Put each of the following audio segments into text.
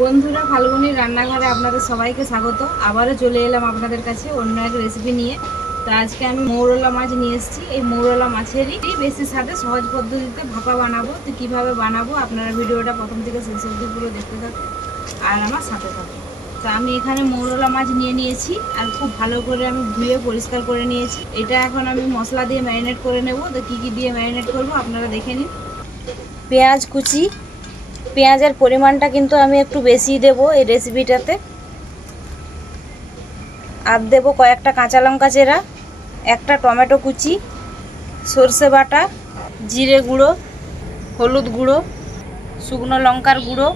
বন্ধুরা, ফাল্গুনির রান্নাঘরে আপনাদের সবাইকে স্বাগত। আবারও চলে এলাম আপনাদের কাছে অন্য এক রেসিপি নিয়ে। তো আজকে আমি মৌরলা মাছ নিয়ে এসেছি। এই মৌরলা মাছেরই বেশি সাথে সহজ পদ্ধতিতে ভাপা বানাবো। তো কীভাবে বানাবো আপনারা ভিডিওটা প্রথম থেকে শেষ অবধি পুরো দেখতে থাকুন আর আমার সাথে থাকুন। তো আমি এখানে মৌরলা মাছ নিয়ে নিয়েছি আর খুব ভালো করে আমি ধুয়ে পরিষ্কার করে নিয়েছি। এটা এখন আমি মশলা দিয়ে ম্যারিনেট করে নেব। তো কী কী দিয়ে ম্যারিনেট করবো আপনারা দেখে নিন। পেঁয়াজ কুচি, পেঁয়াজের পরিমাণটা কিন্তু আমি একটু বেশি দেব এই রেসিপিটাতে। আর দেব কয়েকটা কাঁচা লঙ্কা চেরা, একটা টমেটো কুচি, সর্ষে বাটা, জিরে গুঁড়ো, হলুদ গুঁড়ো, শুকনো লঙ্কার গুঁড়ো,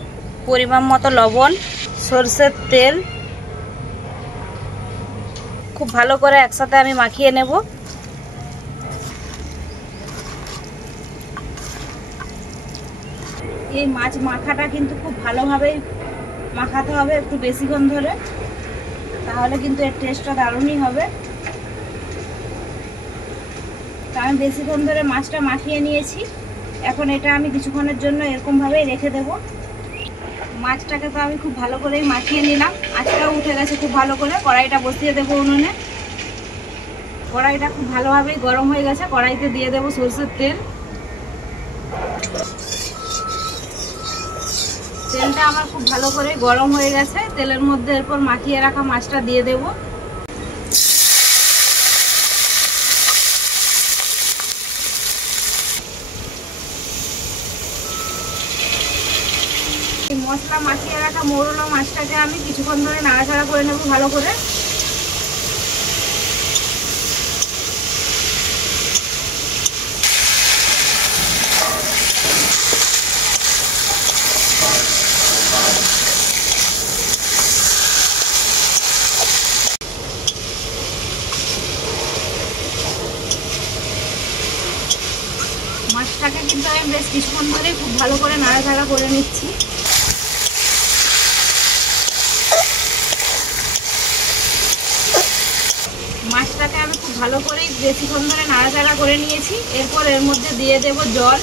পরিমাণ মতো লবণ, সর্ষের তেল। খুব ভালো করে একসাথে আমি মাখিয়ে নেব। এই মাছ মাখাটা কিন্তু খুব ভালোভাবেই মাখাতে হবে, একটু বেশিক্ষণ ধরে, তাহলে কিন্তু এর টেস্টটা দারুণই হবে। তো আমি বেশিক্ষণ ধরে মাছটা মাখিয়ে নিয়েছি। এখন এটা আমি কিছুক্ষণের জন্য এরকমভাবেই রেখে দেব। মাছটাকে তো আমি খুব ভালো করেই মাখিয়ে নিলাম। আঁচটাও উঠে গেছে খুব ভালো করে। কড়াইটা বসিয়ে দেবো উনুনে। কড়াইটা খুব ভালোভাবেই গরম হয়ে গেছে। কড়াইতে দিয়ে দেবো সরষের তেল। তেলটা আমার খুব ভালো করে গরম হয়ে গেছে। তেলের মধ্যে এরপর মাখিয়ে রাখা মাছটা দিয়ে দেব। এই মশলা মাখিয়ে রাখা মৌরলা মাছটাকে আমি কিছুক্ষণ ধরে নাড়াচাড়া করে নেব ভালো করে। মাছটাকে কিন্তু আমি বেশ কিছুক্ষণ ধরে খুব ভালো করে নাড়াচাড়া করে নিচ্ছি। মাছটাকে আমি খুব ভালো করেই বেশিক্ষণ ধরে নাড়াচাড়া করে নিয়েছি। এরপর এর মধ্যে দিয়ে দেব জল।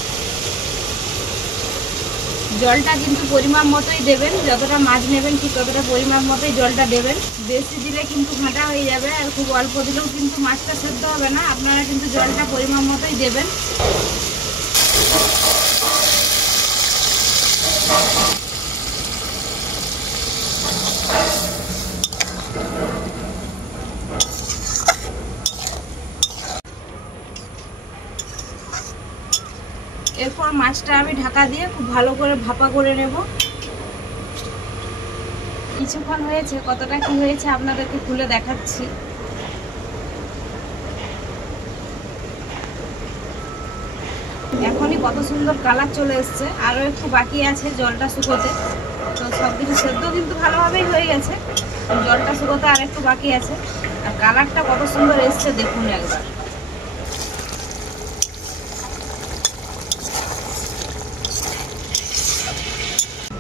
জলটা কিন্তু পরিমাণ মতোই দেবেন। যতটা মাছ নেবেন ঠিক ততটা পরিমাণ মতোই জলটা দেবেন। বেশি দিলে কিন্তু ঘাঁটা হয়ে যাবে, আর খুব অল্প দিলেও কিন্তু মাছটা সেদ্ধ হবে না। আপনারা কিন্তু জলটা পরিমাণ মতোই দেবেন। এরপর মাছটা আমি ঢাকা দিয়ে খুব ভালো করে ভাপা করে নেব। কিছুক্ষণ হয়েছে, কতটা কি হয়েছে আপনাদেরকে খুলে দেখাচ্ছি। এখনই কত সুন্দর কালার চলে এসছে। আরও একটু বাকি আছে জলটা শুকোতে। তো সব কিছু সেদ্ধ কিন্তু ভালোভাবেই হয়ে গেছে, জলটা শুকোতে আর একটু বাকি আছে। আর কালারটা কত সুন্দর এসছে দেখুন একবার।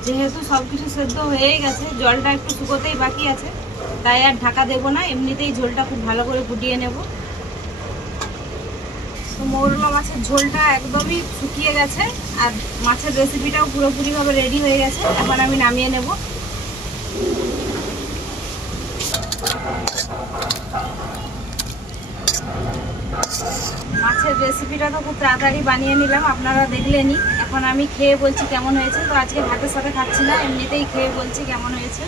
যেহেতু সব কিছু সেদ্ধ হয়ে গেছে, জলটা একটু শুকোতেই বাকি আছে, তাই আর ঢাকা দেব না। এমনিতেই ঝোলটা খুব ভালো করে ফুটিয়ে নেব। তো মৌরলা মাছের ঝোলটা একদমই শুকিয়ে গেছে আর মাছের রেসিপিটাও পুরোপুরিভাবে রেডি হয়ে গেছে। এখন আমি নামিয়ে নেব। মাছের রেসিপিটা তো খুব তাড়াতাড়ি বানিয়ে নিলাম, আপনারা দেখলেনই। এখন আমি খেয়ে বলছি কেমন হয়েছে। তো আজকে ভাতের সাথে খাচ্ছি না, এমনিতেই খেয়ে বলছি কেমন হয়েছে।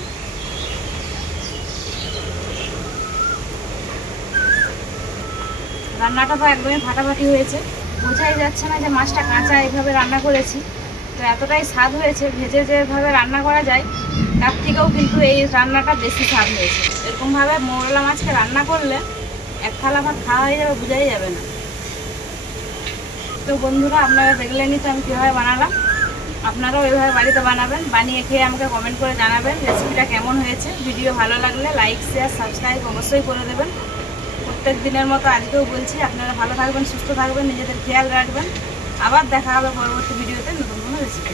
রান্নাটা তো একদমই ফাটাফাটি হয়েছে। বোঝাই যাচ্ছে না যে মাছটা কাঁচা এইভাবে রান্না করেছি। তো এতটাই স্বাদ হয়েছে, ভেজে যেভাবে রান্না করা যায় তার থেকেও কিন্তু এই রান্নাটা বেশি স্বাদ হয়েছে। এরকমভাবে মৌরলা মাছকে রান্না করলে এক থালা ভাত খাওয়া হয়ে যাবে, বোঝাই যাবে না। তো বন্ধুরা, আপনারা দেখলেনই তো আমি কীভাবে বানালাম। আপনারাও এইভাবে বাড়িতে বানাবেন, বানিয়ে খেয়ে আমাকে কমেন্ট করে জানাবেন রেসিপিটা কেমন হয়েছে। ভিডিও ভালো লাগলে লাইক, শেয়ার, সাবস্ক্রাইব অবশ্যই করে দেবেন। প্রত্যেক দিনের মতো আজকেও বলছি, আপনারা ভালো থাকবেন, সুস্থ থাকবেন, নিজেদের খেয়াল রাখবেন। আবার দেখা হবে পরবর্তী ভিডিওতে নতুন কোনো রেসিপি।